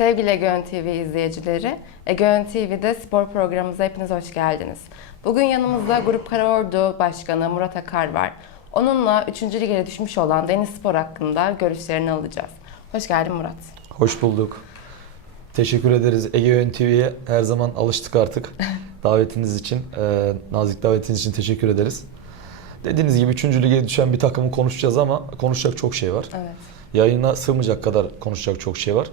Sevgili Egeon TV izleyicileri, Egeon TV'de spor programımıza hepiniz hoş geldiniz. Bugün yanımızda Grup Karaordu Başkanı Murat Akar var. Onunla 3. lige düşmüş olan Deniz Spor hakkında görüşlerini alacağız. Hoş geldin Murat. Hoş bulduk. Teşekkür ederiz. Egeon TV'ye her zaman alıştık artık. Davetiniz için, e, nazik davetiniz için teşekkür ederiz. Dediğiniz gibi 3. lige düşen bir takımı konuşacağız ama konuşacak çok şey var. Evet. Yayına sığmayacak kadar konuşacak çok şey var.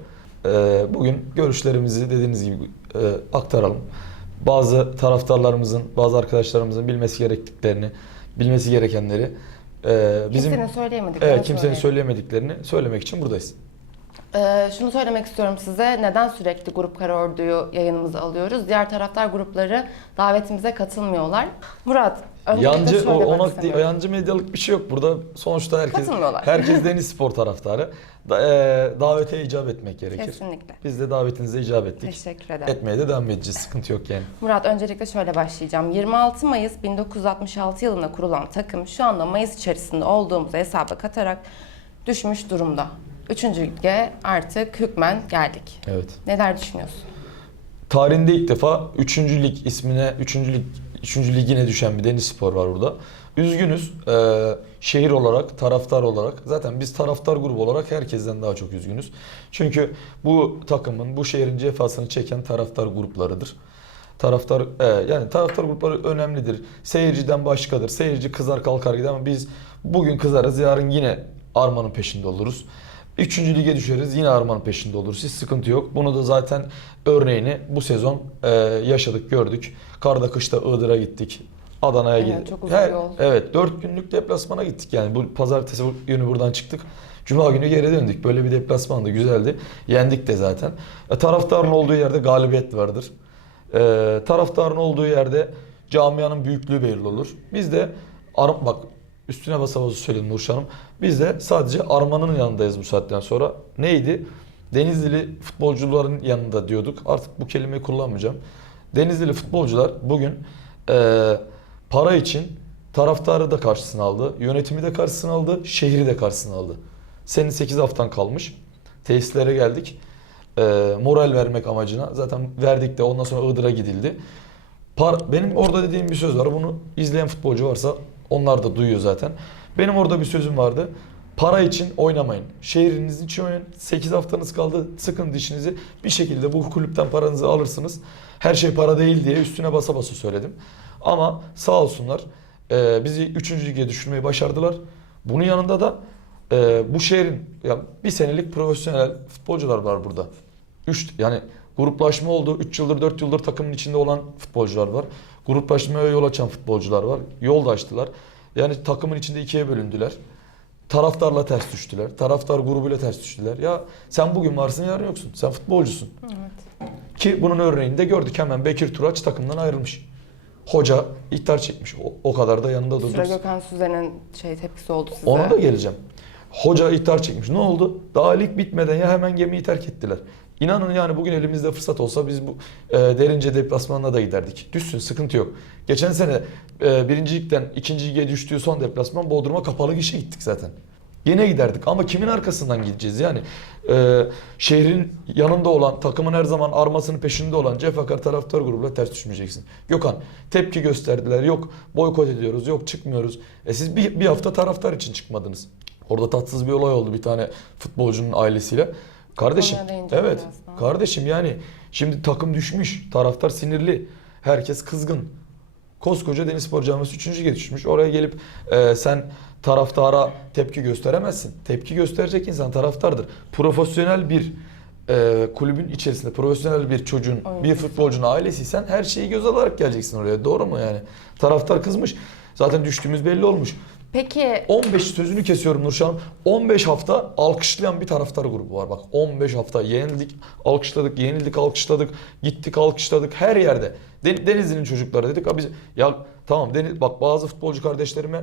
E, bugün görüşlerimizi dediğiniz gibi e, aktaralım. Bazı taraftarlarımızın, bazı arkadaşlarımızın bilmesi gerektiklerini, bilmesi gerekenleri e, bizim Kimsenin söyleyemedik. evet kimsenin söyleyemediklerini söylemek için buradayız. Ee, şunu söylemek istiyorum size. Neden sürekli Grup Karaordu'yu yayınımıza alıyoruz? Diğer taraftar grupları davetimize katılmıyorlar. Murat, Yancı o, istemiyorum. yancı medyalık bir şey yok. Burada sonuçta herkes herkes deniz spor taraftarı. Da, e, davete icap etmek gerekir. Kesinlikle. Biz de davetinize icap ettik. Teşekkür ederim. Etmeye de devam edeceğiz. Sıkıntı yok yani. Murat öncelikle şöyle başlayacağım. 26 Mayıs 1966 yılında kurulan takım şu anda Mayıs içerisinde olduğumuz hesaba katarak düşmüş durumda. Üçüncü lige artık hükmen geldik. Evet. Neler düşünüyorsun? Tarihinde ilk defa 3. lig ismine 3. lig 3. ligine düşen bir deniz spor var burada. Üzgünüz. Ee, şehir olarak, taraftar olarak. Zaten biz taraftar grubu olarak herkesten daha çok üzgünüz. Çünkü bu takımın, bu şehrin cefasını çeken taraftar gruplarıdır. Taraftar e, yani taraftar grupları önemlidir. Seyirciden başkadır. Seyirci kızar kalkar gider ama biz bugün kızarız, yarın yine armanın peşinde oluruz. Üçüncü lige düşeriz yine armanın peşinde oluruz. Hiç sıkıntı yok. Bunu da zaten örneğini bu sezon e, yaşadık, gördük. Karda kışta Iğdır'a gittik. Adana'ya Evet, gittik. çok uzun Her- yol. Evet, 4 günlük deplasmana gittik yani. Bu pazartesi günü buradan çıktık. Cuma günü geri döndük. Böyle bir deplasmandı, güzeldi. Yendik de zaten. E, taraftarın olduğu yerde galibiyet vardır. E, taraftarın olduğu yerde camianın büyüklüğü belli olur. Biz de ar- bak üstüne basa basa söyledim Nurşah Hanım. Biz de sadece Arman'ın yanındayız bu saatten sonra. Neydi? Denizlili futbolcuların yanında diyorduk. Artık bu kelimeyi kullanmayacağım. Denizlili futbolcular bugün e, para için taraftarı da karşısına aldı. Yönetimi de karşısına aldı. Şehri de karşısına aldı. Senin 8 haftan kalmış. Tesislere geldik. E, moral vermek amacına. Zaten verdik de ondan sonra Iğdır'a gidildi. Par benim orada dediğim bir söz var. Bunu izleyen futbolcu varsa onlar da duyuyor zaten. Benim orada bir sözüm vardı. Para için oynamayın. Şehriniz için oynayın. 8 haftanız kaldı. Sıkın dişinizi. Bir şekilde bu kulüpten paranızı alırsınız. Her şey para değil diye üstüne basa basa söyledim. Ama sağ olsunlar e, bizi 3. lige düşürmeyi başardılar. Bunun yanında da e, bu şehrin ya bir senelik profesyonel futbolcular var burada. Üç, yani gruplaşma oldu. 3 yıldır 4 yıldır takımın içinde olan futbolcular var. Gruplaşmaya yol açan futbolcular var. Yol da açtılar. Yani takımın içinde ikiye bölündüler. Taraftarla ters düştüler. Taraftar grubuyla ters düştüler. Ya sen bugün varsın yarın yoksun. Sen futbolcusun. Evet. Ki bunun örneğini de gördük hemen Bekir Turaç takımdan ayrılmış. Hoca ihtar çekmiş. O, o kadar da yanında durdu. Sıra Gökhan Süzen'in şey tepkisi oldu size. Ona da geleceğim. Hoca ihtar çekmiş. Ne oldu? Daha lig bitmeden ya hemen gemiyi terk ettiler. İnanın yani bugün elimizde fırsat olsa biz bu e, derince deplasmanına da giderdik. Düşsün sıkıntı yok. Geçen sene e, birinci ligden ikinci lige düştüğü son deplasman Bodrum'a kapalı gişe gittik zaten. Yine giderdik ama kimin arkasından gideceğiz yani? E, şehrin yanında olan, takımın her zaman armasının peşinde olan cefakar taraftar grubuyla ters düşmeyeceksin. Gökhan tepki gösterdiler. Yok boykot ediyoruz, yok çıkmıyoruz. E siz bir, bir hafta taraftar için çıkmadınız. Orada tatsız bir olay oldu bir tane futbolcunun ailesiyle. Kardeşim, evet. birazdan. Kardeşim yani şimdi takım düşmüş, taraftar sinirli, herkes kızgın. Koskoca Denizspor Camiası 3. lige düşmüş. Oraya gelip e, sen taraftara tepki gösteremezsin. Tepki gösterecek insan taraftardır. Profesyonel bir e, kulübün içerisinde profesyonel bir çocuğun, Oyuncu. bir futbolcunun ailesiysen her şeyi göz alarak geleceksin oraya. Doğru mu yani? Taraftar kızmış. Zaten düştüğümüz belli olmuş. Peki 15 sözünü kesiyorum Nurşan. 15 hafta alkışlayan bir taraftar grubu var bak. 15 hafta yenildik, alkışladık, yenildik, alkışladık, gittik, alkışladık her yerde. Den- Denizli'nin çocukları dedik. Abi biz ya tamam Deniz bak bazı futbolcu kardeşlerime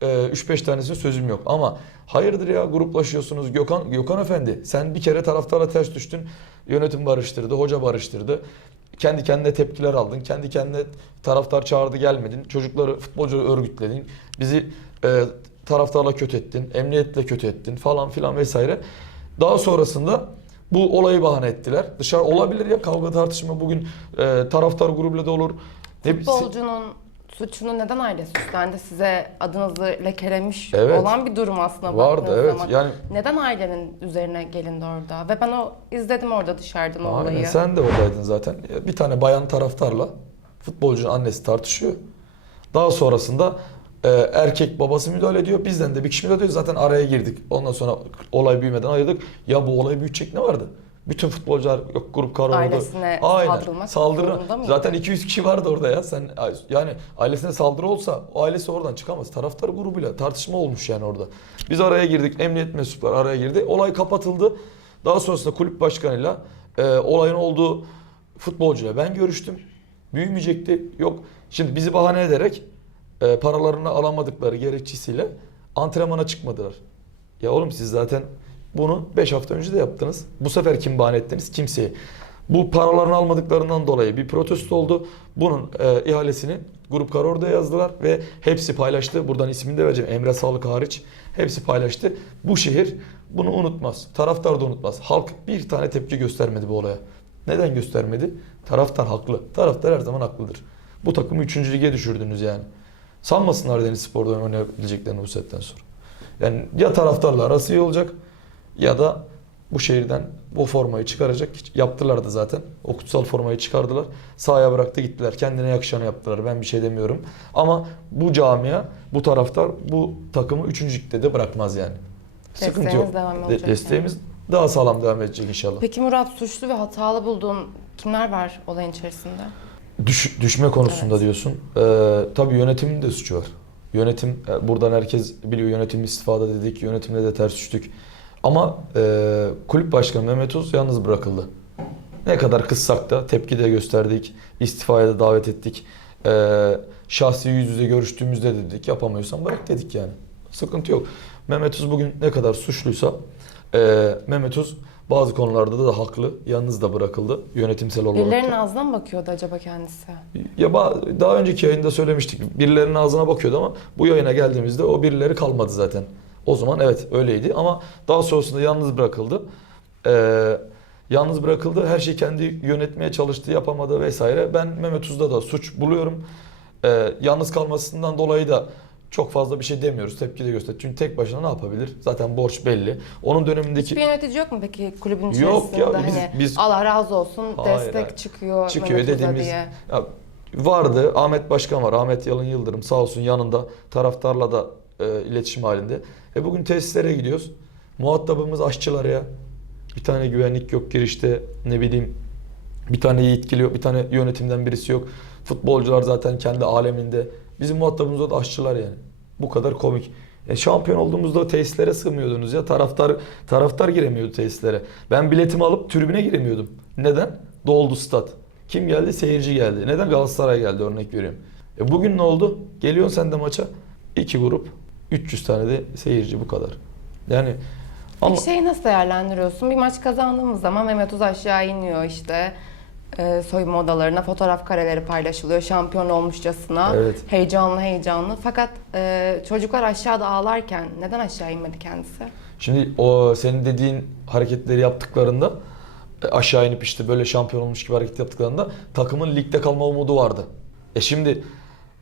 e, 3-5 tanesinin sözüm yok ama hayırdır ya gruplaşıyorsunuz Gökhan Gökhan efendi sen bir kere taraftarla ters düştün. Yönetim barıştırdı, hoca barıştırdı. Kendi kendine tepkiler aldın. Kendi kendine taraftar çağırdı gelmedin. Çocukları, futbolcuları örgütledin. Bizi e, taraftarla kötü ettin. Emniyetle kötü ettin falan filan vesaire. Daha sonrasında Bu olayı bahane ettiler. Dışarı olabilir ya kavga tartışma bugün e, taraftar grubuyla da olur. Ne Futbolcunun suçunu neden ailesi üstlendi? Size adınızı lekelemiş Evet. olan bir durum aslında vardı baktığınız evet. zaman. Yani Neden ailenin üzerine gelindi orada? Ve ben o izledim orada dışarıdan o Aynen, olayı. sen de oradaydın zaten. Bir tane bayan taraftarla futbolcunun annesi tartışıyor. Daha sonrasında e, erkek babası müdahale ediyor. Bizden de bir kişi müdahale ediyor. Zaten araya girdik. Ondan sonra olay büyümeden ayırdık. Ya bu olay büyütecek ne vardı? Bütün futbolcular yok grup kar oldu. Ailesine Aynen. saldırmak Saldırı. Zaten 200 kişi vardı orada ya. Sen yani ailesine saldırı olsa o ailesi oradan çıkamaz. Taraftar grubuyla tartışma olmuş yani orada. Biz araya girdik. Emniyet mensupları araya girdi. Olay kapatıldı. Daha sonrasında kulüp başkanıyla e, olayın olduğu futbolcuyla ben görüştüm. Büyümeyecekti. Yok. Şimdi bizi bahane ederek e, paralarını alamadıkları gerekçesiyle antrenmana çıkmadılar. Ya oğlum siz zaten bunu 5 hafta önce de yaptınız. Bu sefer kim bahane ettiniz? Kimseyi. Bu paralarını almadıklarından dolayı bir protesto oldu. Bunun e, ihalesini Grup Karor'da yazdılar ve hepsi paylaştı. Buradan ismini de vereceğim. Emre Sağlık hariç hepsi paylaştı. Bu şehir bunu unutmaz. Taraftar da unutmaz. Halk bir tane tepki göstermedi bu olaya. Neden göstermedi? Taraftar haklı. Taraftar her zaman haklıdır. Bu takımı 3. lige düşürdünüz yani. Sanmasınlar Deniz Spor'dan oynayabileceklerini bu setten sonra. Yani ya taraftarla arası iyi olacak ya da bu şehirden bu formayı çıkaracak. Yaptılar da zaten. O kutsal formayı çıkardılar. Sahaya bıraktı gittiler. Kendine yakışanı yaptılar. Ben bir şey demiyorum. Ama bu camia, bu taraftar bu takımı 3. ligde de bırakmaz yani. Sıkıntı Desteğiniz yok. devam De- olacak Desteğimiz daha sağlam devam edecek inşallah. Peki Murat suçlu ve hatalı bulduğun kimler var olayın içerisinde? Düş- düşme konusunda Evet. diyorsun. Ee, tabii yönetimin de suçu var. Yönetim, e, buradan herkes biliyor yönetim istifada dedik, yönetimle de ters düştük. Ama e, kulüp başkanı Mehmet Uz yalnız bırakıldı. Ne kadar kızsak da tepki de gösterdik, istifaya da davet ettik. Ee, şahsi yüz yüze görüştüğümüzde dedik yapamıyorsan bırak dedik yani. Sıkıntı yok. Mehmet Uz bugün ne kadar suçluysa e, Mehmet Uz bazı konularda da haklı. Yalnız da bırakıldı yönetimsel olarak. da. Birilerinin ağzına mı bakıyordu acaba kendisi? Ya daha önceki yayında söylemiştik. Birilerinin ağzına bakıyordu ama bu yayına geldiğimizde o birileri kalmadı zaten. O zaman evet öyleydi ama daha sonrasında yalnız bırakıldı. Ee, yalnız bırakıldı. Her şeyi kendi yönetmeye çalıştı, yapamadı vesaire. Ben Mehmet Uz'da da suç buluyorum. Ee, yalnız kalmasından dolayı da çok fazla bir şey demiyoruz. Tepki de göster. Çünkü tek başına ne yapabilir? Zaten borç belli. Onun dönemindeki Hiçbir yönetici yok mu peki kulübün Yok içerisinde? ya, biz- hani biz- Allah razı olsun Hayır, destek hayır. çıkıyor, çıkıyor dediğimiz diye. ya vardı Ahmet Başkan var Ahmet Yalın Yıldırım sağ olsun yanında taraftarla da e, iletişim halinde. E bugün tesislere gidiyoruz. Muhatabımız aşçılar ya. Bir tane güvenlik yok girişte ne bileyim bir tane yetkili yok bir tane yönetimden birisi yok. Futbolcular zaten kendi aleminde. Bizim muhatabımız o da aşçılar yani. Bu kadar komik. E şampiyon olduğumuzda tesislere sığmıyordunuz ya. Taraftar taraftar giremiyordu tesislere. Ben biletimi alıp tribüne giremiyordum. Neden? Doldu stat. Kim geldi? Seyirci geldi. Neden? Galatasaray geldi örnek veriyorum. E bugün ne oldu? Geliyorsun sen de maça. iki grup. 300 tane de seyirci bu kadar. Yani ama Peki şeyi nasıl değerlendiriyorsun? Bir maç kazandığımız zaman Mehmet Uz aşağı iniyor işte. E, soyunma odalarına fotoğraf kareleri paylaşılıyor şampiyon olmuşçasına. Evet. Heyecanlı heyecanlı. Fakat e, çocuklar aşağıda ağlarken neden aşağı inmedi kendisi? Şimdi o senin dediğin hareketleri yaptıklarında e, aşağı inip işte böyle şampiyon olmuş gibi hareket yaptıklarında takımın ligde kalma umudu vardı. E şimdi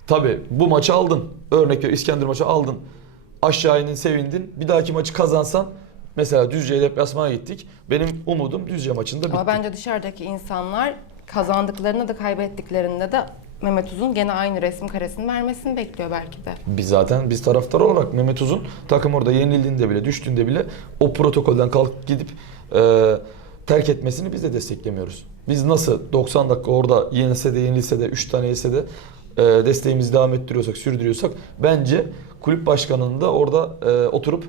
tabi bu maçı aldın. Örnek veriyorum İskenderun maçı aldın. Aşağı indin sevindin. Bir dahaki maçı kazansan mesela Düzce'ye deplasmana gittik. Benim umudum Düzce maçında bitti. Ama bence dışarıdaki insanlar kazandıklarında da kaybettiklerinde de Mehmet Uzun gene aynı resim karesini vermesini bekliyor belki de. Biz zaten biz taraftar olarak Mehmet Uzun takım orada yenildiğinde bile düştüğünde bile o protokolden kalkıp gidip e, terk etmesini biz de desteklemiyoruz. Biz nasıl 90 dakika orada yenilse de yenilse de 3 tane yese de e, desteğimizi devam ettiriyorsak sürdürüyorsak bence kulüp başkanının da orada e, oturup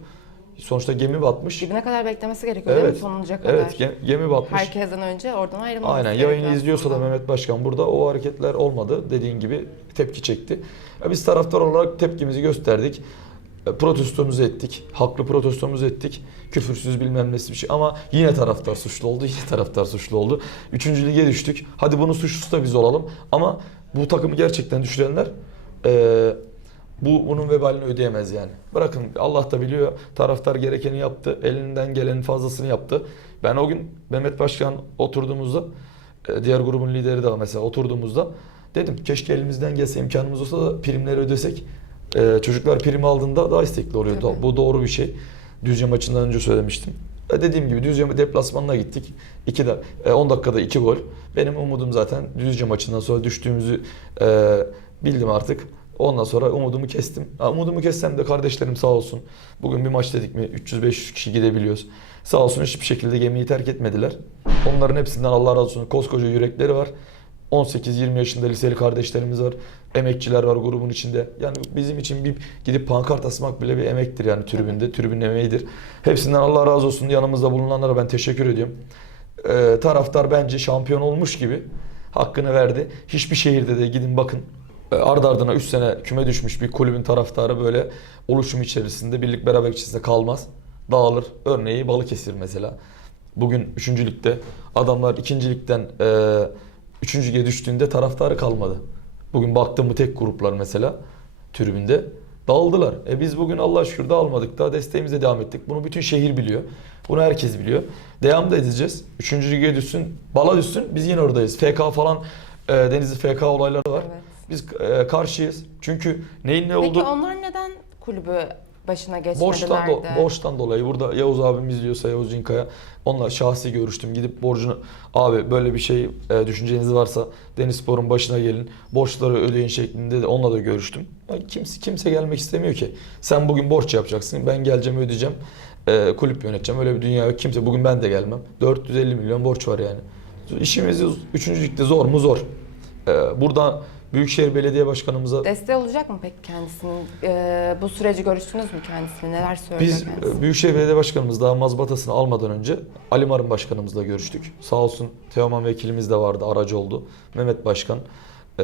sonuçta gemi batmış. Dibine kadar beklemesi gerekiyor değil mi Evet. sonunca kadar? Evet gem- gemi batmış. Herkesten önce oradan ayrılması Aynen gerekiyor yayını izliyorsa da. Mehmet Başkan burada o hareketler olmadı. Dediğin gibi tepki çekti. Ya biz taraftar olarak tepkimizi gösterdik. E, Protestomuzu ettik. Haklı protestomuzu ettik. Küfürsüz bilmem nesi bir şey. Ama yine taraftar suçlu oldu. Yine taraftar suçlu oldu. Üçüncü lige düştük. Hadi bunun suçlusu da biz olalım. Ama bu takımı gerçekten düşürenler e, bu bunun vebalini ödeyemez yani. Bırakın Allah da biliyor. Taraftar gerekeni yaptı. Elinden gelenin fazlasını yaptı. Ben o gün Mehmet Başkan oturduğumuzda e, diğer grubun lideri de mesela oturduğumuzda dedim keşke elimizden gelse imkanımız olsa da primleri ödesek. E, çocuklar prim aldığında daha istekli oluyor. Tabii. Bu doğru bir şey. Düzce maçından önce söylemiştim. E, dediğim gibi Düzce deplasmanına gittik. 2 da e, 10 dakikada 2 gol. Benim umudum zaten Düzce maçından sonra düştüğümüzü e, bildim artık. Ondan sonra umudumu kestim. Ha, umudumu kessem de kardeşlerim sağ olsun. Bugün bir maç dedik mi 300-500 kişi gidebiliyoruz. Sağ olsun hiçbir şekilde gemiyi terk etmediler. Onların hepsinden Allah razı olsun. Koskoca yürekleri var. 18-20 yaşında liseli kardeşlerimiz var. Emekçiler var grubun içinde. Yani bizim için bir gidip pankart asmak bile bir emektir yani tribünde. Tribünün emeğidir. Hepsinden Allah razı olsun. Yanımızda bulunanlara ben teşekkür ediyorum. Ee, taraftar bence şampiyon olmuş gibi hakkını verdi. Hiçbir şehirde de gidin bakın. Ee, Ardı ardına 3 sene küme düşmüş bir kulübün taraftarı böyle oluşum içerisinde, birlik beraberlik içerisinde kalmaz. Dağılır. Örneği Balıkesir mesela. Bugün 3. ligde adamlar 2. ligden e, 3. lige düştüğünde taraftarı kalmadı. Bugün baktım bu tek gruplar mesela tribünde dağıldılar. E biz bugün Allah şükür dağılmadık da desteğimize devam ettik. Bunu bütün şehir biliyor. Bunu herkes biliyor. Devam da edeceğiz. 3. lige düşsün, bala düşsün biz yine oradayız. FK falan e, Denizli FK olayları var. Evet. Biz e, karşıyız. Çünkü neyin ne Peki oldu? onlar neden kulübü başına Borçtan, geçmediler do- de? borçtan dolayı burada Yavuz abim izliyorsa Yavuz Cinkaya onunla şahsi görüştüm. Gidip borcunu abi böyle bir şey e, düşünceniz varsa Denizspor'un başına gelin borçları ödeyin şeklinde de onunla da görüştüm. Ya kimse kimse gelmek istemiyor ki. Sen bugün borç yapacaksın. Ben geleceğim ödeyeceğim. E, kulüp yöneteceğim. Öyle bir dünya yok. Kimse bugün ben de gelmem. 450 milyon borç var yani. İşimiz 3. ligde zor mu zor. E, burada Büyükşehir Belediye Başkanımıza Desteği olacak mı peki kendisinin? Ee, bu süreci görüştünüz mü kendisine? Neler söylüyor Biz kendisi? e, Büyükşehir Belediye Başkanımız daha mazbatasını almadan önce Ali Marın Başkanımızla görüştük. Sağ olsun Teoman Vekilimiz de vardı, aracı oldu. Mehmet Başkan, e,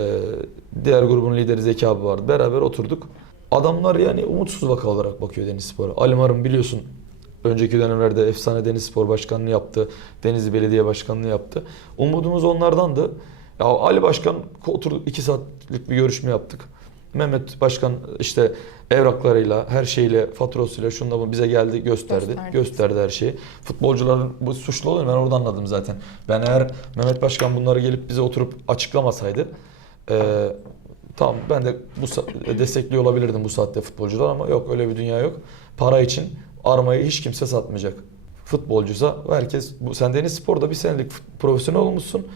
diğer grubun lideri Zeki abi vardı. Beraber oturduk. Adamlar yani umutsuz vaka olarak bakıyor Denizspor'a. Ali Marın biliyorsun önceki dönemlerde efsane Denizspor Başkanlığı yaptı. Denizli Belediye Başkanlığı yaptı. Umudumuz onlardandı. Ya Ali Başkan oturduk iki saatlik bir görüşme yaptık. Mehmet Başkan işte evraklarıyla, her şeyle, faturasıyla şunla bu bize geldi gösterdi. Gösterdi. Gösterdi her şeyi. Futbolcuların bu suçlu olduğunu ben orada anladım zaten. Ben eğer Mehmet Başkan bunları gelip bize oturup açıklamasaydı e, tamam ben de bu destekliyor olabilirdim bu saatte futbolcular ama yok öyle bir dünya yok. Para için armayı hiç kimse satmayacak. Futbolcuysa herkes bu sen Deniz Spor'da bir senelik profesyonel olmuşsun.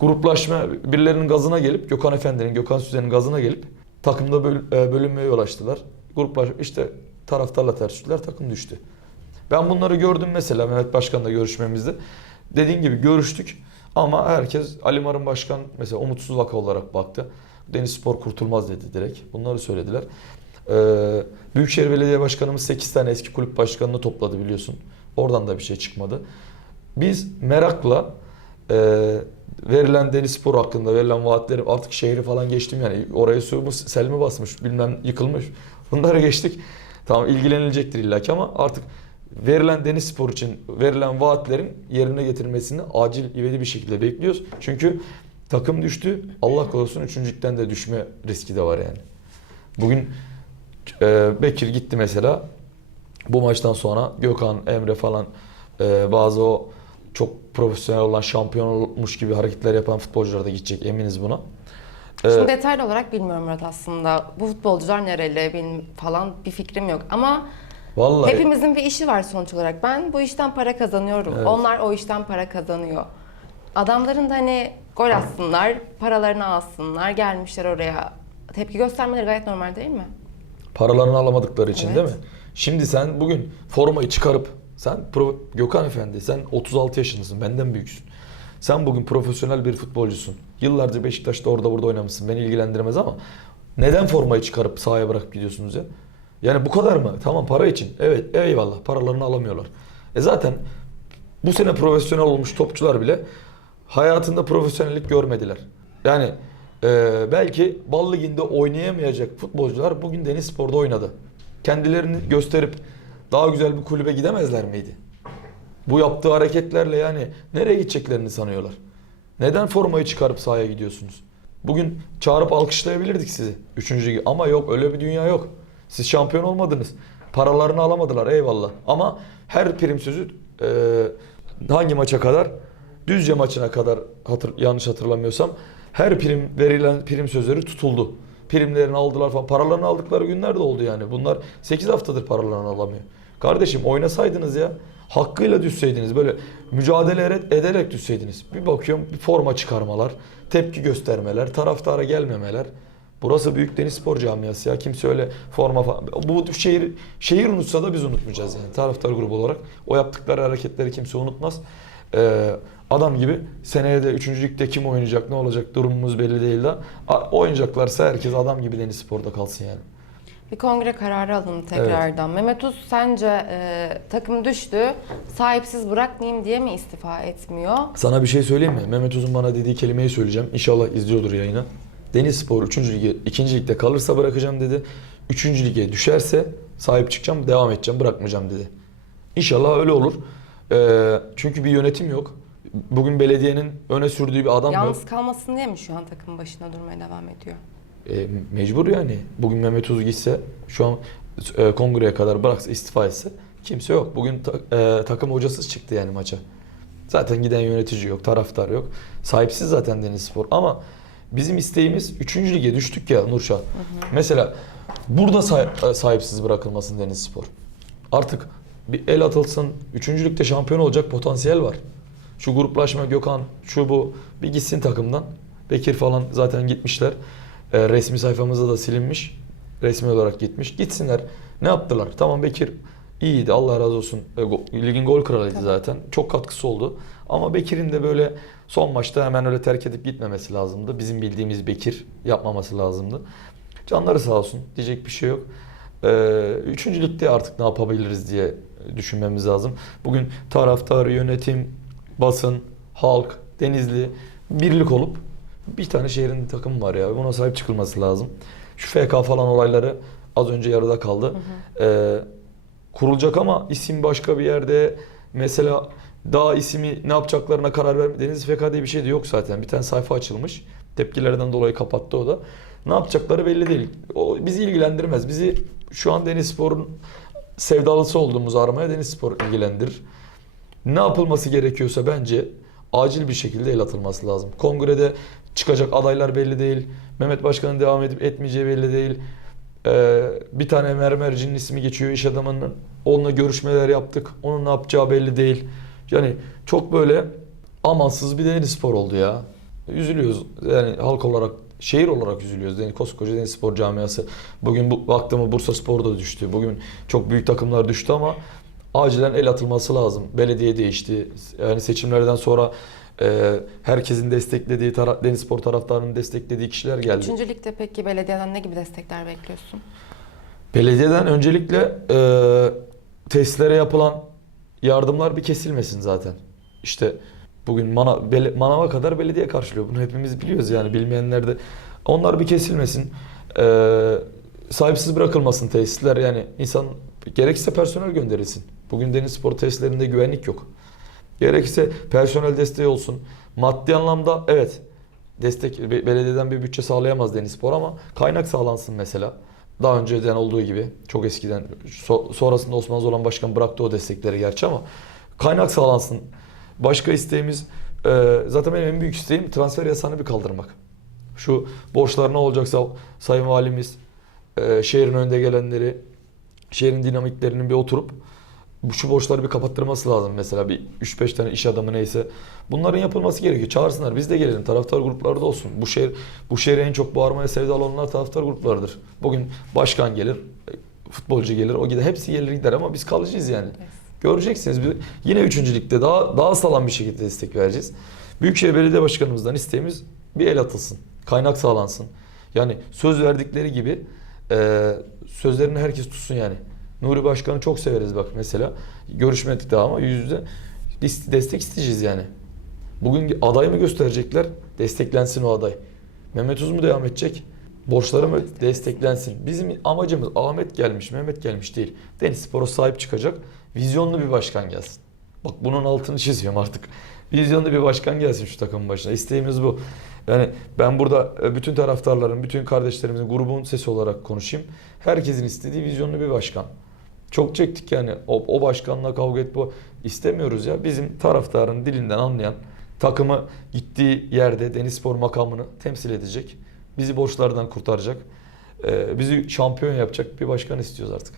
Gruplaşma birilerinin gazına gelip Gökhan Efendi'nin, Gökhan Süzen'in gazına gelip takımda e, bölünmeye yol açtılar. Gruplaşma işte taraftarla ters düştüler, takım düştü. Ben bunları gördüm mesela Mehmet Başkan'la görüşmemizde. Dediğim gibi görüştük ama herkes Ali Marın Başkan mesela umutsuz vaka olarak baktı. Deniz Spor kurtulmaz dedi direkt. Bunları söylediler. Ee, Büyükşehir Belediye Başkanımız 8 tane eski kulüp başkanını topladı biliyorsun. Oradan da bir şey çıkmadı. Biz merakla e, verilen Deniz Spor hakkında verilen vaatleri artık şehri falan geçtim yani oraya su mu sel mi basmış bilmem yıkılmış. Bunları geçtik. Tamam ilgilenilecektir illaki ama artık verilen Deniz Spor için verilen vaatlerin yerine getirilmesini acil ivedi bir şekilde bekliyoruz. Çünkü takım düştü. Allah korusun üçüncülükten de düşme riski de var yani. Bugün e, Bekir gitti mesela. Bu maçtan sonra Gökhan, Emre falan e, bazı o çok profesyonel olan şampiyon olmuş gibi hareketler yapan futbolcular da gidecek eminiz buna. E, Şimdi detaylı olarak bilmiyorum Murat aslında. Bu futbolcular nereli benim falan bir fikrim yok. Ama vallahi hepimizin bir işi var sonuç olarak. Ben bu işten para kazanıyorum. Evet. Onlar o işten para kazanıyor. Adamların da hani gol atsınlar, paralarını alsınlar, gelmişler oraya. Tepki göstermeleri gayet normal değil mi? paralarını alamadıkları için Evet. değil mi? Şimdi sen bugün formayı çıkarıp sen pro, Gökhan Efendi sen 36 yaşındasın benden büyüksün. Sen bugün profesyonel bir futbolcusun. Yıllarca Beşiktaş'ta orada burada oynamışsın. Beni ilgilendirmez ama neden formayı çıkarıp sahaya bırakıp gidiyorsunuz ya? Yani bu kadar mı? Tamam para için. Evet eyvallah paralarını alamıyorlar. E zaten bu sene profesyonel olmuş topçular bile hayatında profesyonellik görmediler. Yani e, belki Bal Ligi'nde oynayamayacak futbolcular bugün Deniz Spor'da oynadı. Kendilerini gösterip daha güzel bir kulübe gidemezler miydi? Bu yaptığı hareketlerle yani nereye gideceklerini sanıyorlar. Neden formayı çıkarıp sahaya gidiyorsunuz? Bugün çağırıp alkışlayabilirdik sizi. Üçüncü ligi. Ama yok öyle bir dünya yok. Siz şampiyon olmadınız. Paralarını alamadılar eyvallah. Ama her prim sözü e, hangi maça kadar? Düzce maçına kadar hatır, yanlış hatırlamıyorsam her prim verilen prim sözleri tutuldu. Primlerini aldılar falan. Paralarını aldıkları günler de oldu yani. Bunlar 8 haftadır paralarını alamıyor. Kardeşim oynasaydınız ya. Hakkıyla düşseydiniz böyle mücadele ederek, düşseydiniz. Bir bakıyorum bir forma çıkarmalar, tepki göstermeler, taraftara gelmemeler. Burası Büyük Deniz Spor Camiası ya. Kimse öyle forma falan. Bu şehir şehir unutsa da biz unutmayacağız yani. Taraftar grubu olarak. O yaptıkları hareketleri kimse unutmaz. Ee, adam gibi seneye de 3. ligde kim oynayacak, ne olacak durumumuz belli değil de. Oynayacaklarsa herkes adam gibi Deniz Spor'da kalsın yani. Bir kongre kararı alındı tekrardan. Mehmet Uz sence e, takım düştü, sahipsiz bırakmayayım diye mi istifa etmiyor? Sana bir şey söyleyeyim mi? Mehmet Uzun bana dediği kelimeyi söyleyeceğim. İnşallah izliyordur yayını. Deniz Spor 3. lige 2. ligde kalırsa bırakacağım dedi. 3. lige düşerse sahip çıkacağım, devam edeceğim, bırakmayacağım dedi. İnşallah öyle olur. Ee, çünkü bir yönetim yok. Bugün belediyenin öne sürdüğü bir adam yok. Yalnız kalmasın diye mi şu an takım başına durmaya devam ediyor? E, mecbur yani. Bugün Mehmet Uz gitse şu an e, kongreye kadar bıraksa istifa etse kimse yok. Bugün ta- e, takım hocasız çıktı yani maça. Zaten giden yönetici yok, taraftar yok. Sahipsiz zaten Denizspor ama bizim isteğimiz 3. lige düştük ya Nurşah. Mesela burada sahip, e, sahipsiz bırakılmasın Denizspor. Artık bir el atılsın. 3. ligde şampiyon olacak potansiyel var. Şu gruplaşma Gökhan, şu bu bir gitsin takımdan. Bekir falan zaten gitmişler. E, resmi sayfamızda da silinmiş. Resmi olarak gitmiş. Gitsinler. Ne yaptılar? Tamam Bekir iyiydi. Allah razı olsun. E, go- ligin gol kralıydı Tabii. zaten. Çok katkısı oldu. Ama Bekir'in de böyle son maçta hemen öyle terk edip gitmemesi lazımdı. Bizim bildiğimiz Bekir yapmaması lazımdı. Canları sağ olsun. Diyecek bir şey yok. Ee, üçüncü ligde artık ne yapabiliriz diye düşünmemiz lazım. Bugün taraftar, yönetim, basın, halk, Denizli birlik olup bir tane şehrin takımı var ya. Buna sahip çıkılması lazım. Şu FK falan olayları az önce yarıda kaldı. Ee, kurulacak ama isim başka bir yerde. Mesela daha ismi ne yapacaklarına karar verme. Denizli FK diye bir şey de yok zaten. Bir tane sayfa açılmış. Tepkilerden dolayı kapattı o da. Ne yapacakları belli değil. O bizi ilgilendirmez. Bizi şu an Denizspor'un sevdalısı olduğumuz aramaya Denizspor ilgilendirir. Ne yapılması gerekiyorsa bence acil bir şekilde el atılması lazım. Kongrede çıkacak adaylar belli değil. Mehmet Başkan'ın devam edip etmeyeceği belli değil. Ee, bir tane mermercinin ismi geçiyor iş adamının. Onunla görüşmeler yaptık. Onun ne yapacağı belli değil. Yani çok böyle amansız bir deniz spor oldu ya. Üzülüyoruz. Yani halk olarak, şehir olarak üzülüyoruz. Yani koskoca deniz spor camiası. Bugün bu baktığımı Bursa Spor da düştü. Bugün çok büyük takımlar düştü ama acilen el atılması lazım. Belediye değişti. Yani seçimlerden sonra e, herkesin desteklediği, tara- deniz spor taraftarının desteklediği kişiler geldi. Üçüncü ligde peki belediyeden ne gibi destekler bekliyorsun? Belediyeden öncelikle e, tesislere yapılan yardımlar bir kesilmesin zaten. İşte bugün mana, bele- manava kadar belediye karşılıyor. Bunu hepimiz biliyoruz yani bilmeyenler de. Onlar bir kesilmesin. E, sahipsiz bırakılmasın tesisler yani insan gerekirse personel gönderilsin. Bugün deniz spor tesislerinde güvenlik yok. Gerekirse personel desteği olsun. Maddi anlamda evet destek be- belediyeden bir bütçe sağlayamaz Deniz Spor ama kaynak sağlansın mesela. Daha önceden olduğu gibi çok eskiden so- sonrasında Osman Zoran Başkan bıraktı o destekleri gerçi ama kaynak sağlansın. Başka isteğimiz e, zaten benim en büyük isteğim transfer yasağını bir kaldırmak. Şu borçlar ne olacaksa Sayın Valimiz e, şehrin önde gelenleri şehrin dinamiklerinin bir oturup bu şu borçları bir kapattırması lazım mesela bir 3-5 tane iş adamı neyse. Bunların yapılması gerekiyor. Çağırsınlar. Biz de gelelim. Taraftar grupları da olsun. Bu şehir bu şehre en çok bağırmaya sevdalı olanlar taraftar gruplarıdır. Bugün başkan gelir, futbolcu gelir, o gider. Hepsi gelir gider ama biz kalıcıyız yani. Göreceksiniz. Bir- Yine üçüncülükte daha daha sağlam bir şekilde destek vereceğiz. Büyükşehir Belediye Başkanımızdan isteğimiz bir el atılsın. Kaynak sağlansın. Yani söz verdikleri gibi e, sözlerini herkes tutsun yani. Nuri Başkan'ı çok severiz bak mesela. Görüşmedik daha ama yüz yüze biz destek isteyeceğiz yani. Bugün aday mı gösterecekler? Desteklensin o aday. Mehmet Uz mu devam edecek? Borçları mı desteklensin? Bizim amacımız Ahmet gelmiş, Mehmet gelmiş değil. Deniz Spor'a sahip çıkacak. Vizyonlu bir başkan gelsin. Bak bunun altını çiziyorum artık. Vizyonlu bir başkan gelsin şu takımın başına. İsteğimiz bu. Yani ben burada e, bütün taraftarların, bütün kardeşlerimizin grubun sesi olarak konuşayım. Herkesin istediği vizyonlu bir başkan. Çok çektik yani o, o başkanla kavga et bu istemiyoruz ya. Bizim taraftarın dilinden anlayan takımı gittiği yerde Denizspor makamını temsil edecek. Bizi borçlardan kurtaracak. e, bizi şampiyon yapacak bir başkan istiyoruz artık.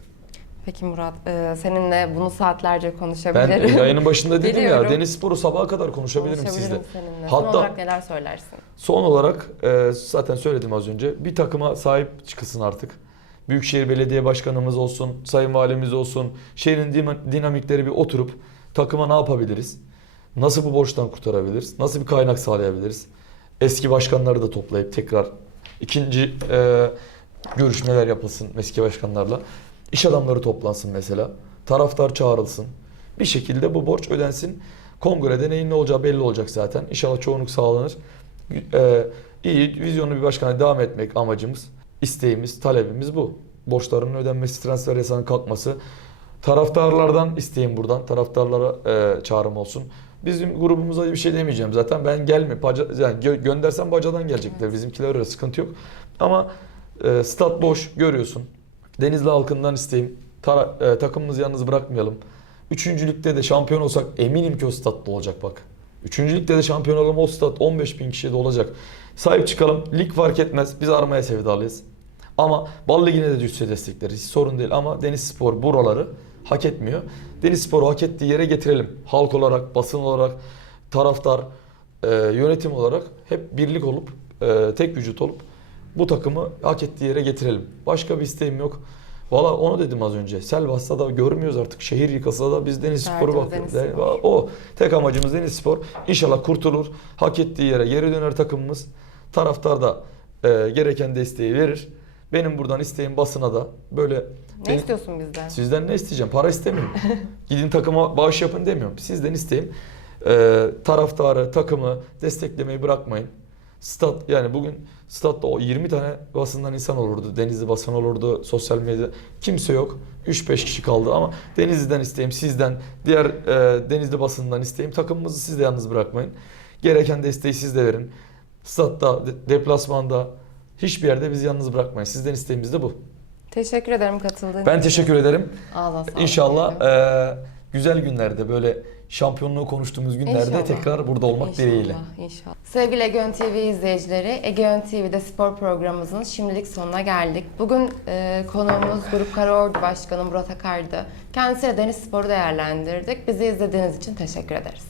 Peki Murat, e, seninle bunu saatlerce Ben konuşabilirim. yayının başında dedim ya Biliyorum. Denizspor'u sabaha kadar konuşabilirim, sizle. seninle. Son Hatta- olarak neler söylersin? Son olarak e, zaten söyledim az önce bir takıma sahip çıkılsın artık. Büyükşehir Belediye Başkanımız olsun, Sayın Valimiz olsun, şehrin dinamikleri bir oturup takıma ne yapabiliriz? Nasıl bu borçtan kurtarabiliriz? Nasıl bir kaynak sağlayabiliriz? Eski başkanları da toplayıp tekrar ikinci e, görüşmeler yapılsın eski başkanlarla. İş adamları toplansın mesela. Taraftar çağrılsın. Bir şekilde bu borç ödensin. Kongrede neyin ne olacağı belli olacak zaten. İnşallah çoğunluk sağlanır. Ee, iyi, vizyonlu bir başkana devam etmek amacımız, isteğimiz, talebimiz bu. Borçların ödenmesi, transfer yasağının kalkması. Taraftarlardan isteğim buradan. Taraftarlara e, çağrım olsun. Bizim grubumuza bir şey demeyeceğim zaten. Ben gelme, baca, yani gö- göndersem bacadan gelecekler. Bizimkiler öyle sıkıntı yok. Ama e, stat boş görüyorsun. Denizli halkından isteğim. Tara- e, takımımızı yalnız bırakmayalım. Üçüncülükte de şampiyon olsak eminim ki o statta olacak bak. Üçüncülükte de şampiyon olalım o stat 15 bin kişiye de olacak. Sahip çıkalım. Lig fark etmez. Biz armaya sevdalıyız. Ama Bal Ligi'ne de düşse destekleriz. Hiç sorun değil ama Deniz Spor buraları hak etmiyor. Deniz Spor'u hak ettiği yere getirelim. Halk olarak, basın olarak, taraftar, e, yönetim olarak hep birlik olup, e, tek vücut olup bu takımı hak ettiği yere getirelim. Başka bir isteğim yok. Valla onu dedim az önce. Sel bassa da görmüyoruz artık. Şehir yıkılsa da biz Deniz Spor'u bakıyoruz. Deniz Spor. O tek amacımız Deniz Spor. İnşallah kurtulur. Hak ettiği yere geri döner takımımız. Taraftar da e, gereken desteği verir. Benim buradan isteğim basına da böyle Ne Deniz- istiyorsun bizden? Sizden ne isteyeceğim? Para istemiyorum. Gidin takıma bağış yapın demiyorum. Sizden isteğim e, taraftarı, takımı desteklemeyi bırakmayın. Stat yani bugün statta o 20 tane basından insan olurdu. Denizli basın olurdu, sosyal medya. Kimse yok. 3-5 kişi kaldı ama Denizli'den isteğim, sizden, diğer e, Denizli basından isteğim takımımızı siz de yalnız bırakmayın. Gereken desteği siz de verin. Statta, de- deplasmanda hiçbir yerde bizi yalnız bırakmayın. Sizden isteğimiz de bu. Teşekkür ederim katıldığın Ben için. teşekkür ederim. Ağzına sağlık İnşallah diyelim. e, güzel günlerde böyle şampiyonluğu konuştuğumuz günlerde İnşallah. tekrar burada olmak İnşallah, dileğiyle. inşallah. Sevgili Egeon TV izleyicileri, Egeon TV'de spor programımızın şimdilik sonuna geldik. Bugün e, konuğumuz Grup Karaordu Başkanı Murat Akar'dı. Kendisiyle Deniz Spor'u değerlendirdik. Bizi izlediğiniz için teşekkür ederiz.